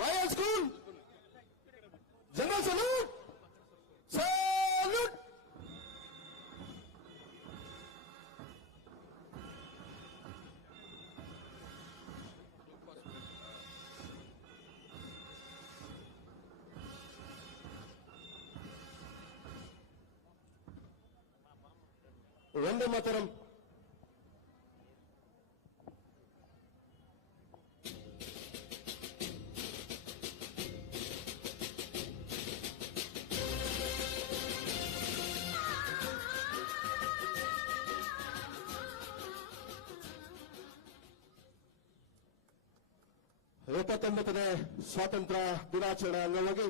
Royal school general salute salute. Vande Mataram. ಎಪ್ಪತ್ತೊಂಬತ್ತನೇ ಸ್ವಾತಂತ್ರ್ಯ ದಿನಾಚರಣೆ ಅಂಗವಾಗಿ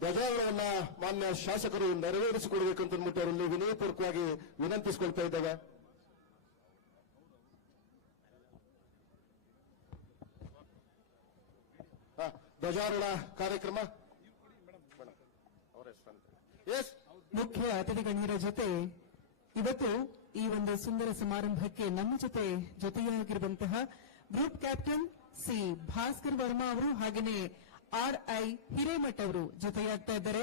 ಧ್ವಜಾರೋಹಣ ಮಾನ್ಯ ಶಾಸಕರು ನೆರವೇರಿಸಿಕೊಡಬೇಕಂತ ಅಂದ್ಬಿಟ್ಟು ಅವರಲ್ಲಿ ವಿನಯಪೂರ್ವಕವಾಗಿ ವಿನಂತಿಸಿಕೊಳ್ತಾ ಇದ್ದೇವೆ. ಧ್ವಜಾರೋಹಣ ಕಾರ್ಯಕ್ರಮ ಮುಖ್ಯ ಅತಿಥಿಗಣ್ಯರ ಜೊತೆ ಇವತ್ತು ಈ ಒಂದು ಸುಂದರ ಸಮಾರಂಭಕ್ಕೆ ನಮ್ಮ ಜೊತೆಯಾಗಿರುವಂತಹ group captain C Bhaskar Varma ಅವರು ಹಾಗೆಯೇ RI ಹಿರೇಮಠ್ ಅವರು ಜೊತೆಯಾಗ್ತಾ ಇದ್ದಾರೆ.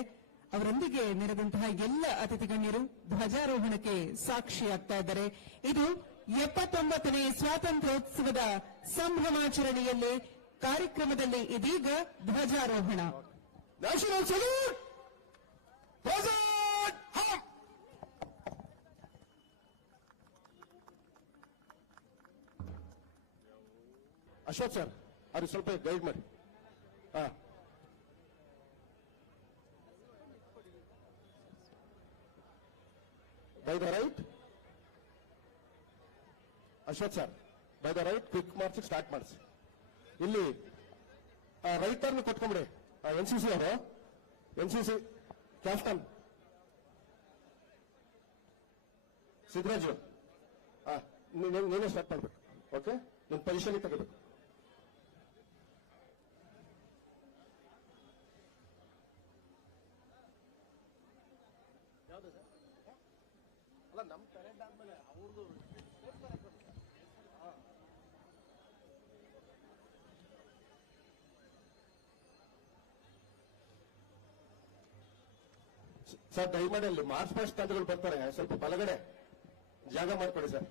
ಅವರೊಂದಿಗೆ ನೆರೆದಂತಹ ಎಲ್ಲ ಅತಿಥಿ ಗಣ್ಯರು ಧ್ವಜಾರೋಹಣಕ್ಕೆ ಸಾಕ್ಷಿಯಾಗ್ತಾ ಇದ್ದಾರೆ. ಇದು 79ನೇ ಸ್ವಾತಂತ್ರ್ಯೋತ್ಸವದ ಸಂಭ್ರಮಾಚರಣೆಯಲ್ಲಿ ಕಾರ್ಯಕ್ರಮದಲ್ಲಿ ಇದೀಗ ಧ್ವಜಾರೋಹಣ. National salute. ಅಶೋಕ್ ಸರ್ ಅವ್ರಿಗೆ ಸ್ವಲ್ಪ ಗೈಡ್ ಮಾಡಿ. By the right Ashok sir, by the right quick March start ಮಾಡಿಸಿ. ಇಲ್ಲಿ ರೈಟ್ ಟರ್ನ್ ಕೊಟ್ಕೊಂಬಿಡಿ. NCC ಅವರು NCC ಕ್ಯಾಪ್ಟನ್ ಸಿದ್ದರಾಜು ನೀನೇ ಸ್ಟಾರ್ಟ್ ಮಾಡ್ಬೇಕು. ಓಕೆ, ನಿಮ್ ಪೊಸಿಷನ್ ತೆಗಿಬೇಕು. ಅಲ್ಲ ನಮ್ಮ ಪೆರೇಡ್ ಆದ್ಮೇಲೆ ಅವ್ರದ್ದು ಸರ್ ದಯಮಾಡಿ ಅಲ್ಲಿ ಮಾರ್ಚ್ ಪಾಸ್ಟ್ ತಂಡಗಳು ಬರ್ತಾರೆ, ಸ್ವಲ್ಪ ಬಲಗಡೆ ಜಾಗ ಮಾಡ್ಕೊಡಿ ಸರ್.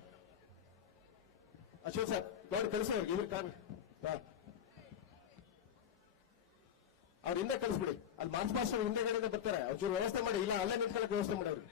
ಅಶೋಕ್ ಸರ್ ನೋಡಿ ಕಳಿಸಿ ಅವ್ರಿಗೆ ಇದ್ರ ಕಾರಣ ಅವ್ರ ಹಿಂದೆ ಕಳಿಸ್ಬಿಡಿ. ಅಲ್ಲಿ ಮಾರ್ಚ್ ಪಾಸ್ಟ್ ಹಿಂದೆಗಡೆಯಿಂದ ಬರ್ತಾರೆ, ಅವ್ರ ವ್ಯವಸ್ಥೆ ಮಾಡಿ. ಇಲ್ಲ ಅಲ್ಲೇ ನಿಂತ್ಕೊಳ್ಳಕ್ಕೆ ವ್ಯವಸ್ಥೆ ಮಾಡಿ ಅವ್ರಿಗೆ.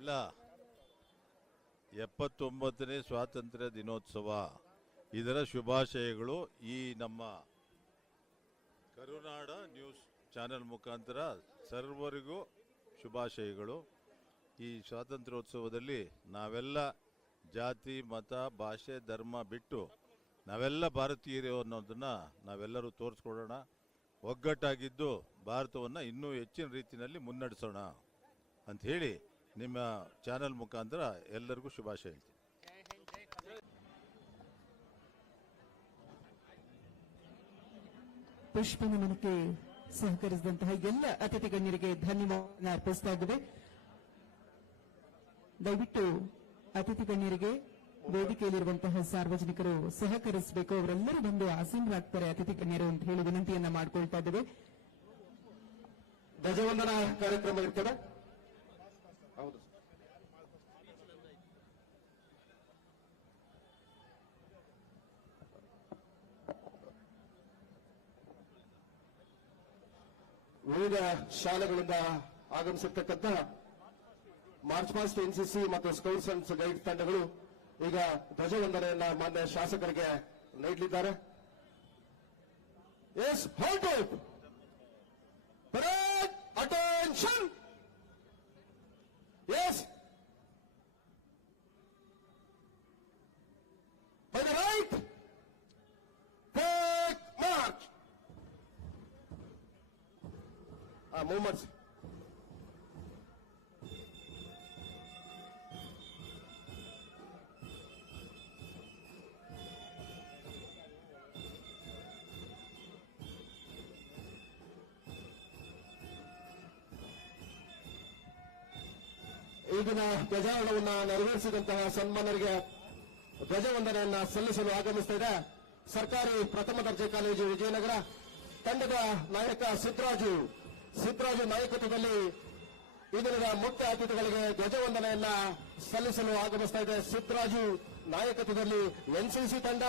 ಇಲ್ಲ 79ನೇ ಸ್ವಾತಂತ್ರ್ಯ ದಿನೋತ್ಸವ ಇದರ ಶುಭಾಶಯಗಳು ಈ ನಮ್ಮ ಕರುನಾಡ ನ್ಯೂಸ್ ಚಾನೆಲ್ ಮುಖಾಂತರ ಸರ್ವರಿಗೂ ಶುಭಾಶಯಗಳು. ಈ ಸ್ವಾತಂತ್ರ್ಯೋತ್ಸವದಲ್ಲಿ ನಾವೆಲ್ಲ ಜಾತಿ ಮತ ಭಾಷೆ ಧರ್ಮ ಬಿಟ್ಟು ನಾವೆಲ್ಲ ಭಾರತೀಯರು ಅನ್ನೋದನ್ನು ನಾವೆಲ್ಲರೂ ತೋರಿಸ್ಕೊಡೋಣ. ಒಗ್ಗಟ್ಟಾಗಿದ್ದು ಭಾರತವನ್ನು ಇನ್ನೂ ಹೆಚ್ಚಿನ ರೀತಿಯಲ್ಲಿ ಮುನ್ನಡೆಸೋಣ ಅಂತ ಹೇಳಿ ನಿಮ್ಮ ಚಾನೆಲ್ ಮುಖಾಂತರ ಎಲ್ಲರಿಗೂ ಶುಭಾಶಯ ಹೇಳ್ತೀನಿ. ಪುಷ್ಪ ನಮನಕ್ಕೆ ಸಹಕರಿಸಿದಂತಹ ಎಲ್ಲ ಅತಿಥಿ ಗಣ್ಯರಿಗೆ ಧನ್ಯವಾದ ಅರ್ಪಿಸ್ತಾ ಇದ್ದೇವೆ. ದಯವಿಟ್ಟು ಅತಿಥಿ ಗಣ್ಯರಿಗೆ ವೇದಿಕೆಯಲ್ಲಿರುವಂತಹ ಸಾರ್ವಜನಿಕರು ಸಹಕರಿಸಬೇಕು. ಅವರೆಲ್ಲರೂ ಬಂದು ಆಸೀನರಾಗ್ತಾರೆ ಅತಿಥಿ ಗಣ್ಯರು ಅಂತ ಹೇಳಿ ವಿನಂತಿಯನ್ನ ಮಾಡಿಕೊಳ್ತಾ ಇದ್ದೇವೆ. ಧ್ವಜವಂದನಾ ಕಾರ್ಯಕ್ರಮ ಇರ್ತದೆ. ಹೌದು. ವಿವಿಧ ಶಾಲೆಗಳಿಂದ ಆಗಮಿಸಿರ್ತಕ್ಕಂಥ ಮಾರ್ಚ್ ಪಾಸ್ಟ್ ಎನ್ಸಿಸಿ ಮತ್ತು ಸ್ಕೌಟ್ಸ್ ಅಂಡ್ ಗೈಡ್ ತಂಡಗಳು ಈಗ ಧ್ವಜವಂದನೆಯನ್ನ ಮಾನ್ಯ ಶಾಸಕರಿಗೆ ನೀಡಲಿದ್ದಾರೆ. ಎಸ್ ಹೋಲ್ಡ್ ಪರೇಡ್ ಅಟೆನ್ಷನ್. ಎಸ್ by the right take march. Movements ಈಗಿನ ಧ್ವಜಾರೋಹಣವನ್ನು ನೆರವೇರಿಸಿದಂತಹ ಸನ್ಮಾನರಿಗೆ ಧ್ವಜವಂದನೆಯನ್ನ ಸಲ್ಲಿಸಲು ಆಗಮಿಸ್ತಾ ಇದೆ ಸರ್ಕಾರಿ ಪ್ರಥಮ ದರ್ಜೆ ಕಾಲೇಜು ವಿಜಯನಗರ ತಂಡದ ನಾಯಕ ಸಿದ್ದರಾಜು ನಾಯಕತ್ವದಲ್ಲಿ ಈ ದಿನದ ಮುಖ್ಯ ಅತಿಥಿಗಳಿಗೆ ಧ್ವಜವಂದನೆಯನ್ನ ಸಲ್ಲಿಸಲು ಆಗಮಿಸ್ತಾ ಇದೆ ಸಿದ್ದರಾಜು ನಾಯಕತ್ವದಲ್ಲಿ ಎನ್ಸಿಸಿ ತಂಡ.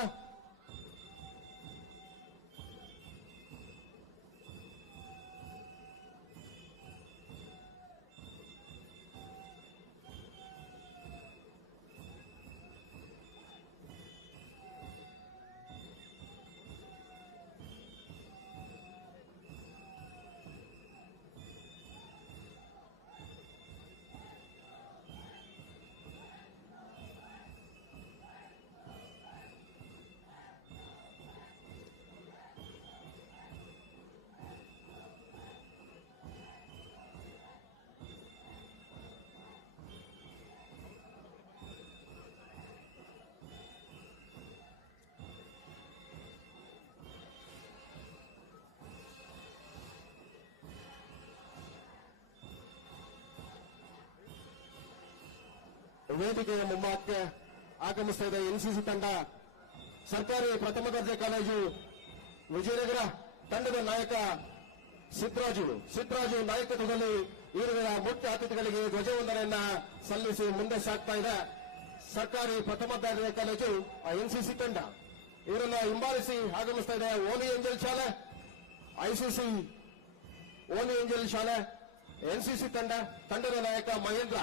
ವೇದಿಕೆಯ ಮುಂಭಾಗಕ್ಕೆ ಆಗಮಿಸ್ತಾ ಇದೆ ಎನ್ಸಿಸಿ ತಂಡ ಸರ್ಕಾರಿ ಪ್ರಥಮ ದರ್ಜೆ ಕಾಲೇಜು ವಿಜಯನಗರ ತಂಡದ ನಾಯಕ ಸಿದ್ದರಾಜು ನಾಯಕತ್ವದಲ್ಲಿ ಈ ದಿನದ ಮುಖ್ಯ ಅತಿಥಿಗಳಿಗೆ ಧ್ವಜವಂದನೆಯನ್ನ ಸಲ್ಲಿಸಿ ಮುಂದೆ ಸಾಗ್ತಾ ಇದೆ ಸರ್ಕಾರಿ ಪ್ರಥಮ ದರ್ಜೆ ಕಾಲೇಜು ಎನ್ಸಿಸಿ ತಂಡ. ಇವರನ್ನ ಹಿಂಬಾಲಿಸಿ ಆಗಮಿಸ್ತಾ ಇದೆ ಓಲಿ ಏಂಜಲ್ ಶಾಲೆ, ಐಸಿಸಿ ಓಲಿ ಏಂಜಲ್ ಶಾಲೆ, ಎನ್ಸಿಸಿ ತಂಡದ ನಾಯಕ ಮಹೇಂದ್ರ.